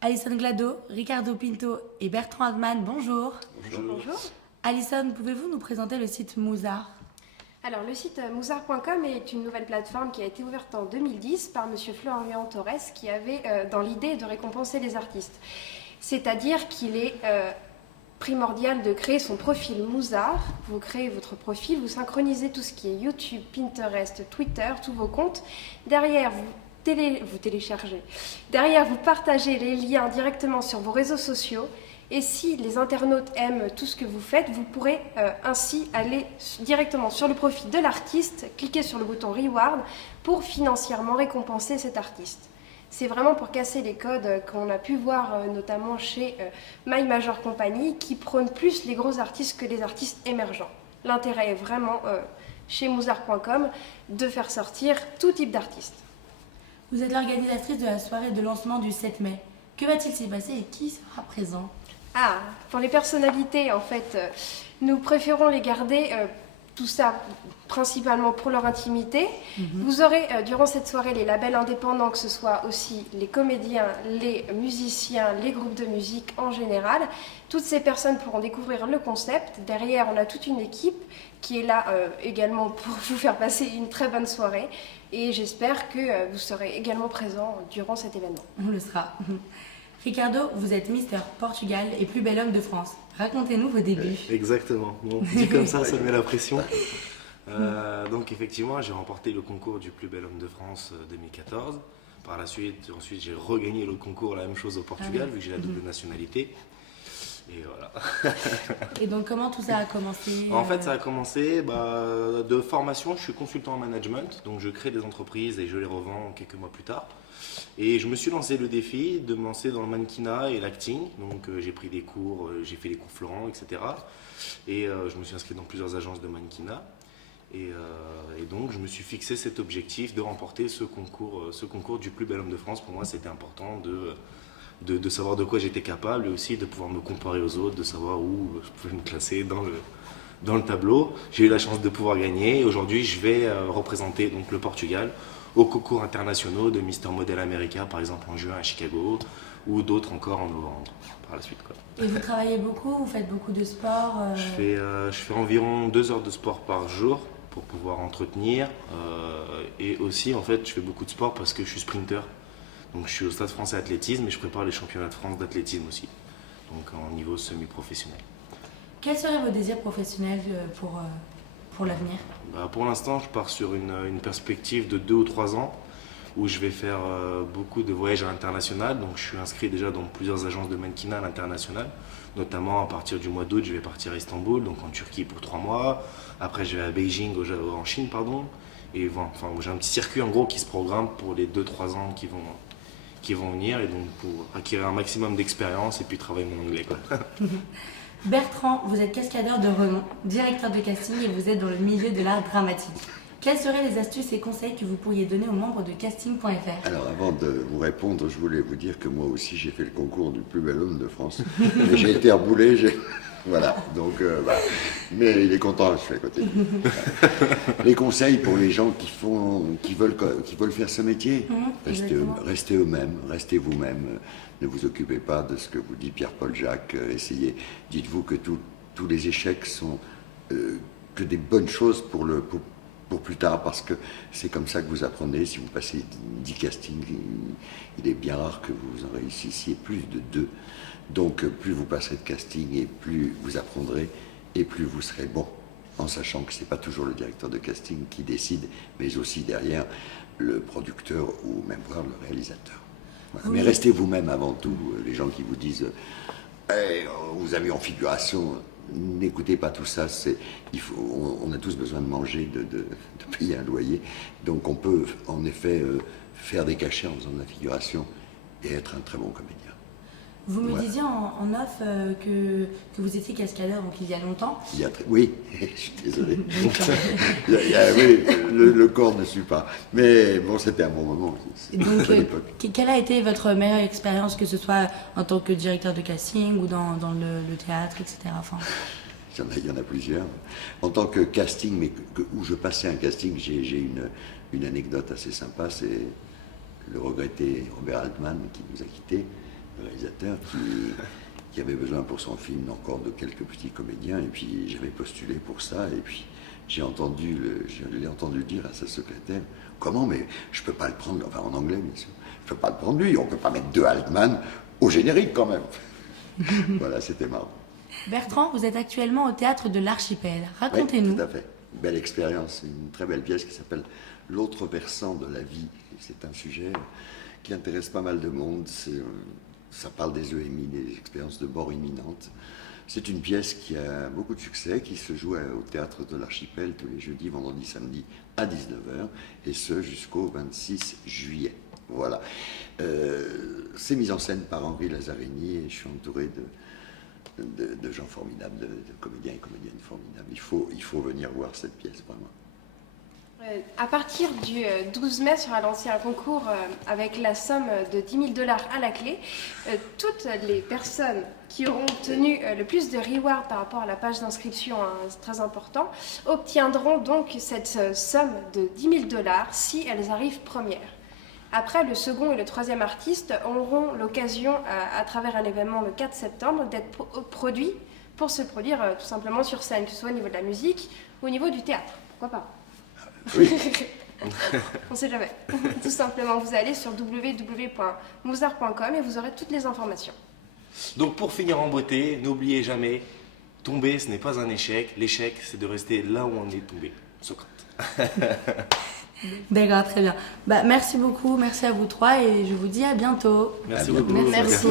Alison Glado, Ricardo Pinto et Bertrand Hagman, bonjour. Bonjour. Alison, pouvez-vous nous présenter le site Mouzart? Alors, le site mouzart.com est une nouvelle plateforme qui a été ouverte en 2010 par Monsieur Florian Torres qui avait dans l'idée de récompenser les artistes. C'est-à-dire qu'il est primordial de créer son profil Mouzart. Vous créez votre profil, vous synchronisez tout ce qui est YouTube, Pinterest, Twitter, tous vos comptes. Derrière, vous téléchargez. Derrière, vous partagez les liens directement sur vos réseaux sociaux. Et si les internautes aiment tout ce que vous faites, vous pourrez ainsi aller directement sur le profil de l'artiste, cliquer sur le bouton Reward pour financièrement récompenser cet artiste. C'est vraiment pour casser les codes qu'on a pu voir notamment chez My Major Company qui prône plus les gros artistes que les artistes émergents. L'intérêt est vraiment chez Mouzart.com de faire sortir tout type d'artistes. Vous êtes l'organisatrice de la soirée de lancement du 7 mai. Que va-t-il s'y passer et qui sera présent? Ah, pour les personnalités, en fait, nous préférons les garder, tout ça, principalement pour leur intimité. Vous aurez, durant cette soirée, les labels indépendants, que ce soit aussi les comédiens, les musiciens, les groupes de musique en général. Toutes ces personnes pourront découvrir le concept. Derrière, on a toute une équipe qui est là également pour vous faire passer une très bonne soirée. Et j'espère que vous serez également présents durant cet événement. On le sera. Ricardo, vous êtes Mister Portugal et plus bel homme de France. Racontez-nous vos débuts. Exactement. Bon, dit comme ça met la pression. Donc effectivement, j'ai remporté le concours du plus bel homme de France 2014. Par la suite, ensuite, j'ai regagné le concours, la même chose au Portugal, vu que j'ai la double nationalité. Et voilà. Et donc, comment tout ça a commencé? En fait, ça a commencé de formation. Je suis consultant en management, donc je crée des entreprises et je les revends quelques mois plus tard. Et je me suis lancé le défi de me lancer dans le mannequinat et l'acting. Donc j'ai pris des cours, j'ai fait les cours Florent, etc. Et je me suis inscrit dans plusieurs agences de mannequinat. Et donc je me suis fixé cet objectif de remporter ce concours du plus bel homme de France. Pour moi, c'était important de savoir de quoi j'étais capable et aussi de pouvoir me comparer aux autres, de savoir où je pouvais me classer dans le tableau. J'ai eu la chance de pouvoir gagner et aujourd'hui je vais représenter donc, le Portugal aux concours internationaux de Mister Model America, par exemple en juin à Chicago, ou d'autres encore en novembre par la suite. Et vous travaillez beaucoup? Vous faites beaucoup de sport? Je fais environ 2 heures de sport par jour pour pouvoir entretenir. Et aussi, en fait, je fais beaucoup de sport parce que je suis sprinter. Donc je suis au Stade français athlétisme et je prépare les championnats de France d'athlétisme aussi. Donc en niveau semi-professionnel. Quels seraient vos désirs professionnels pour l'avenir? Pour l'instant, je pars sur une perspective de 2 ou 3 ans où je vais faire beaucoup de voyages à l'international. Donc je suis inscrit déjà dans plusieurs agences de mannequinat à l'international. Notamment à partir du mois d'août, je vais partir à Istanbul, donc en Turquie pour 3 mois. Après, je vais à Beijing, en Chine, pardon. Et voilà, enfin, j'ai un petit circuit en gros qui se programme pour les 2-3 ans qui vont venir. Et donc pour acquérir un maximum d'expérience et puis travailler mon anglais, quoi. Bertrand, vous êtes cascadeur de renom, directeur de casting et vous êtes dans le milieu de l'art dramatique. Quelles seraient les astuces et conseils que vous pourriez donner aux membres de casting.fr? Alors avant de vous répondre, je voulais vous dire que moi aussi j'ai fait le concours du plus bel homme de France. Et j'ai été reboulé, voilà, donc voilà. Mais il est content, je suis à côté. Les conseils pour les gens qui veulent faire ce métier, restez eux-mêmes, restez vous-même. Ne vous occupez pas de ce que vous dit Pierre-Paul Jacques. Essayez, dites-vous que tous les échecs sont que des bonnes choses pour plus tard, parce que c'est comme ça que vous apprenez. Si vous passez 10 castings, il est bien rare que vous en réussissiez plus de 2. Donc plus vous passerez de casting et plus vous apprendrez et plus vous serez bon, en sachant que ce n'est pas toujours le directeur de casting qui décide, mais aussi derrière le producteur ou même voir le réalisateur. Voilà. Mais restez vous-même avant tout. Les gens qui vous disent hey, vous avez en figuration, n'écoutez pas tout ça. On a tous besoin de manger, de payer un loyer. Donc on peut en effet faire des cachets en faisant de la figuration et être un très bon comédien. Vous me disiez en off que vous étiez cascadeur, donc il y a longtemps. Oui, je suis désolé. Oui, le corps ne suit pas. Mais bon, c'était un bon moment. Donc, quelle a été votre meilleure expérience, que ce soit en tant que directeur de casting ou dans le théâtre, etc. Enfin... Il y en a plusieurs. En tant que casting, mais où je passais un casting, j'ai une anecdote assez sympa. C'est le regretté Robert Altman qui nous a quittés. le réalisateur, qui avait besoin pour son film encore de quelques petits comédiens. Et puis j'avais postulé pour ça. Et puis je l'ai entendu dire à sa secrétaire, comment, mais je peux pas le prendre, enfin en anglais bien sûr, je peux pas le prendre lui, on peut pas mettre 2 Altman au générique quand même. Voilà, c'était marrant. Bertrand, vous êtes actuellement au théâtre de l'Archipel. Oui, Racontez-nous. tout à fait. Belle expérience, une très belle pièce qui s'appelle L'autre versant de la vie. C'est un sujet qui intéresse pas mal de monde. Ça parle des EMI, des expériences de mort imminente. C'est une pièce qui a beaucoup de succès, qui se joue au théâtre de l'Archipel tous les jeudis, vendredis, samedis à 19h, et ce jusqu'au 26 juillet. Voilà. C'est mis en scène par Henri Lazzarini et je suis entouré de gens formidables, de comédiens et comédiennes formidables. Il faut venir voir cette pièce, vraiment. À partir du 12 mai sera lancé un concours avec la somme de 10 000 $ à la clé. Toutes les personnes qui auront obtenu le plus de rewards par rapport à la page d'inscription, c'est très important, obtiendront donc cette somme de 10 000 $ si elles arrivent premières. Après, le second et le troisième artiste auront l'occasion, à travers un événement le 4 septembre, d'être produits pour se produire tout simplement sur scène, que ce soit au niveau de la musique ou au niveau du théâtre. Pourquoi pas? Oui. On ne sait jamais. Tout simplement, vous allez sur www.mozart.com et vous aurez toutes les informations. Donc pour finir en beauté, n'oubliez jamais, tomber ce n'est pas un échec. L'échec, c'est de rester là où on est tombé. Socrate. D'accord, très bien. Merci beaucoup, merci à vous trois et je vous dis à bientôt. Merci À bientôt. beaucoup. Merci.